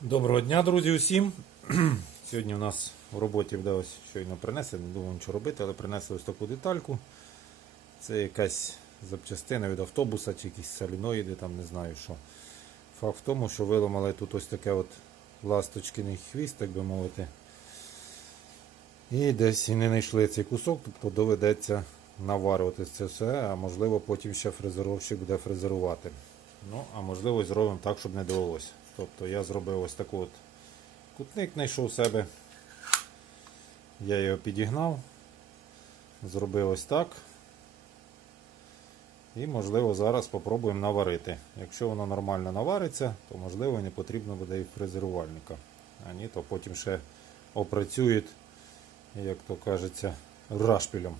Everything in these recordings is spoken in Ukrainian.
Доброго дня, друзі, усім. Сьогодні у нас в роботі ось щойно принесли, не думав нічого робити, але принесли ось таку детальку. Це якась запчастина від автобуса чи якісь соліноїди, там не знаю що. Факт в тому, що виламали тут ось таке от ласточкиний хвіст, так би мовити. І десь і не знайшли цей кусок, тобто доведеться наварювати це все, а можливо потім ще фрезеровщик буде фрезерувати. Ну, а можливо, зробимо так, щоб не довелося. Тобто я зробив ось таку от кутник, знайшов себе. Я його підігнав, зробив ось так. І можливо зараз спробуємо наварити. Якщо воно нормально навариться, то можливо не потрібно буде і фрезерувальника. А ні, то потім ще опрацюють, як то кажеться, рашпілем.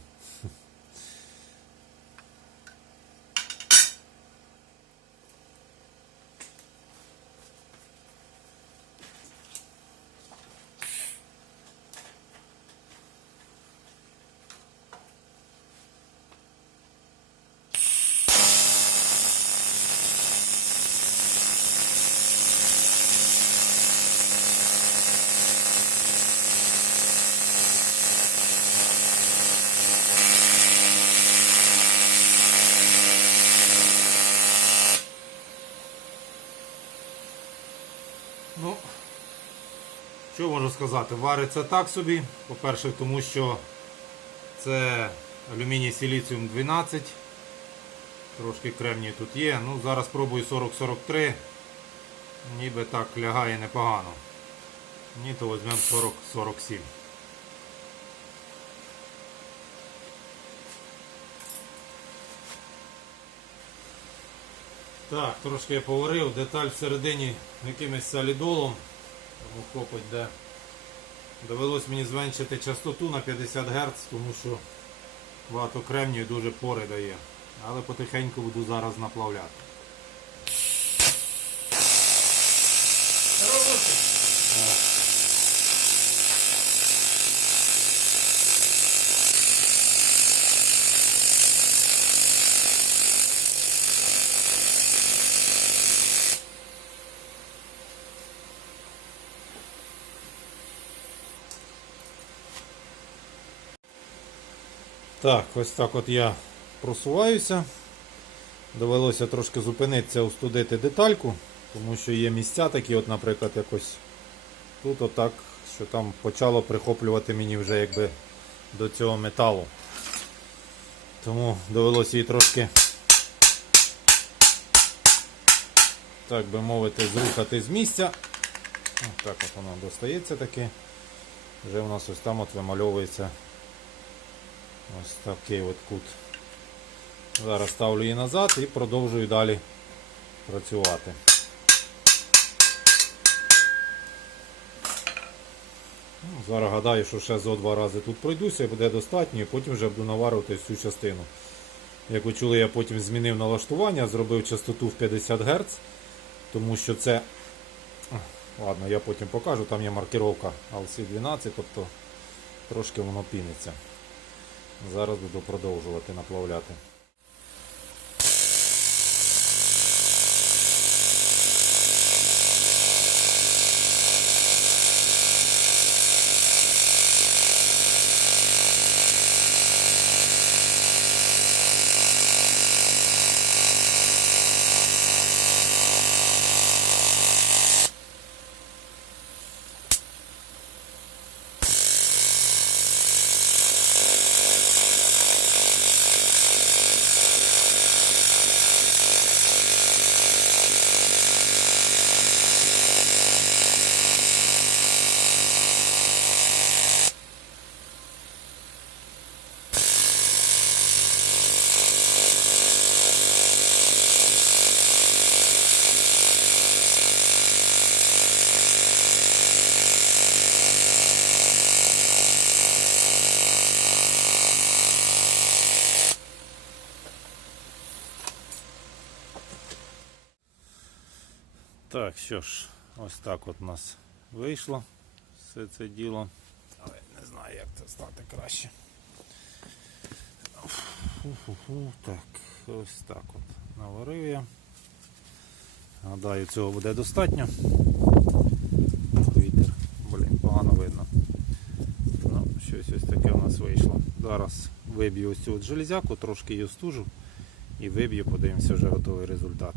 Ну, що можу сказати? Вариться так собі. По-перше, тому що це алюміній силіціум 12. Трошки кремнію тут є. Ну, зараз пробую 40-43. Ніби так лягає непогано. Ні, то візьмемо 40-47. Так, трошки я поварив, деталь всередині якимось солідолом, копоть де. Довелось мені зменшити частоту на 50 Гц, тому що багато кремнію дуже пори дає. Але потихеньку буду зараз наплавляти. Так, ось так от я просуваюся. Довелося трошки зупинитися, устудити детальку, тому що є місця такі, от, наприклад, якось тут отак, що там почало прихоплювати мені вже якби до цього металу. Тому довелося її трошки, так би мовити, зрухати з місця. Ось так от воно достається таки. Вже у нас ось там от вимальовується Ось такий от кут. Зараз ставлю її назад і продовжую далі працювати. Ну, Зараз гадаю, що ще зо два рази тут пройдуся і буде достатньо, і потім вже буду наварювати всю частину. Як ви чули, я потім змінив налаштування, зробив частоту в 50 Гц, тому що це. Ладно, я потім покажу, там є маркировка LC12, тобто трошки воно піниться. Зараз буду продовжувати наплавляти. Так, що ж, ось так от у нас вийшло все це діло. Але не знаю, як це стати краще. Фу -фу -фу. Так, ось так от наварив я. Гадаю, цього буде достатньо. Вітер, блін, погано видно. Ну, Щось ось таке у нас вийшло. Зараз виб'ю ось цю от железяку, трошки її стужу і виб'ю, подивимося вже готовий результат.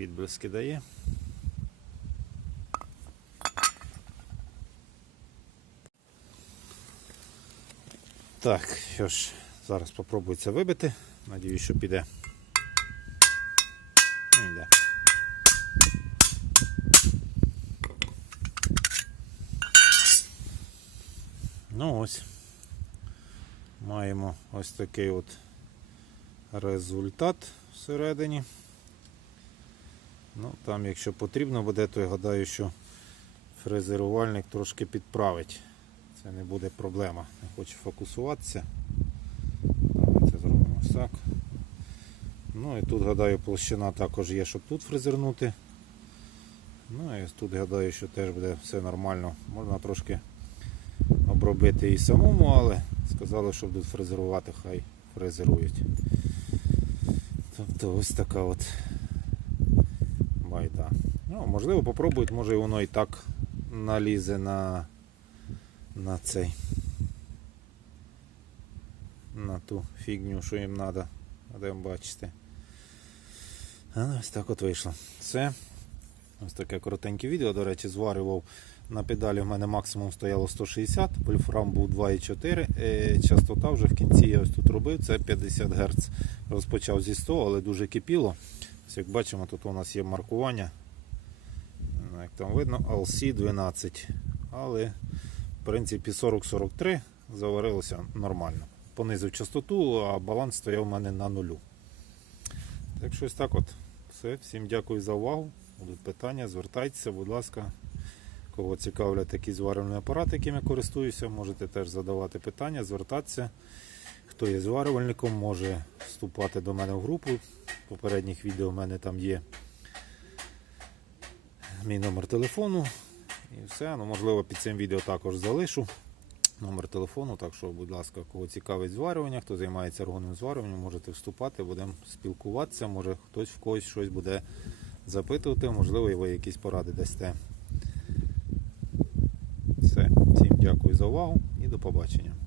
Відблиски дає. Так, що ж, зараз спробую це вибити. Надіюсь, що піде. Йде. Ну ось. Маємо ось такий от результат всередині. Ну, там, якщо потрібно буде, то я гадаю, що фрезерувальник трошки підправить. Це не буде проблема. Не хочу фокусуватися. Давайте зробимо ось так. Ну і тут, гадаю, площина також є, щоб тут фрезернути. Ну і тут гадаю, що теж буде все нормально. Можна трошки обробити і самому, але сказали, що будуть фрезерувати, хай фрезерують. Тобто ось така от. Ну, можливо, попробують, може воно і так налізе на, на цей. На ту фігню, що їм треба. Будемо бачити. А ось так от вийшло. Все. Ось таке коротеньке відео. До речі, зварював на педалі. в мене максимум стояло 160, вольфрам був 2,4. Е, Частота вже в кінці я ось тут робив, це 50 Гц. Розпочав зі 100, але дуже кипіло. Ось як бачимо, тут у нас є маркування. Як там видно, LC 12. Але в принципі 40-43 заварилося нормально. Понизив частоту, а баланс стояв у мене на нулю. Так що так от. Все. Всім дякую за увагу. Будуть питання, звертайтеся, будь ласка. Кого цікавлять такі зварювальні апарати, якими я користуюся, можете теж задавати питання, звертатися. Хто є зварювальником, може вступати до мене в групу. В попередніх відео в мене там є мій номер телефону. І все. Ну, можливо, під цим відео також залишу номер телефону. Так що, будь ласка, кого цікавить зварювання, хто займається аргонним зварюванням, можете вступати, будемо спілкуватися. Може хтось в когось щось буде запитувати, можливо, і ви якісь поради дасте. Все, всім дякую за увагу і до побачення.